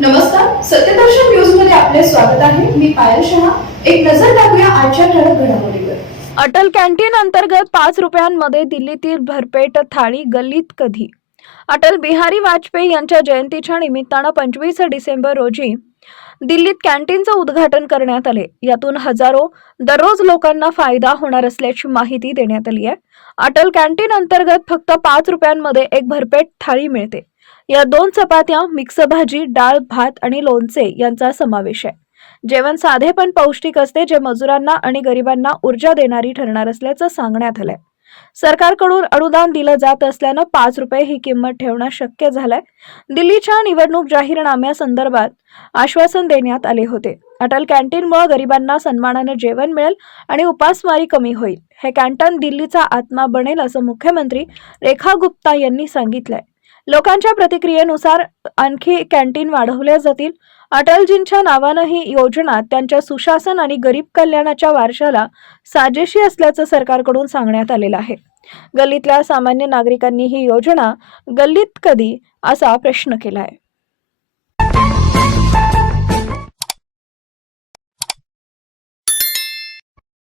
नमस्कार सत्यदर्शन न्यूजमध्ये आपले स्वागत आहे. मी पायल शहा. एक नजर टाकूया आजच्या ठळक घडामोडीवर. अटल कॅन्टीन अंतर्गत पाच रुपयांमध्ये दिल्लीतील भरपेट थाळी गल्लीत कधी? अटल बिहारी वाजपेयी यांच्या जयंतीच्या निमित्तानं पंचवीस डिसेंबर रोजी दिल्लीत कॅन्टीनचं उद्घाटन करण्यात आले. यातून हजारो दररोज लोकांना फायदा होणार असल्याची माहिती देण्यात आली आहे. अटल कॅन्टीन अंतर्गत फक्त पाच रुपयांमध्ये एक भरपेट थाळी मिळते. या दोन चपात्या मिक्स भाजी डाळ भात आणि लोणचे यांचा समावेश आहे. जेवण साधे पण पौष्टिक असते जे मजुरांना आणि गरिबांना ऊर्जा देणारी ठरणार असल्याचं सांगण्यात आलंय. सरकारकडून अनुदान दिलं जात असल्यानं पाच रुपये ही किंमत ठेवणं शक्य झालंय. दिल्लीच्या निवडणूक जाहीरनाम्यासंदर्भात आश्वासन देण्यात आले होते. अटल कॅन्टीनमुळे गरिबांना सन्मानानं जेवण मिळेल आणि उपासमारी कमी होईल. हे कॅन्टन दिल्लीचा आत्मा बनेल असं मुख्यमंत्री रेखा गुप्ता यांनी सांगितलंय. लोकांच्या प्रतिक्रियेनुसार आणखी कॅन्टीन वाढवल्या जातील. अटलजींच्या नावानं ही योजना त्यांच्या सुशासन आणि गरीब कल्याणाच्या वारशाला साजेशी असल्याचं सरकारकडून सांगण्यात आलेलं आहे. गल्लीतल्या सामान्य नागरिकांनी ही योजना गल्लीत कधी असा प्रश्न केला आहे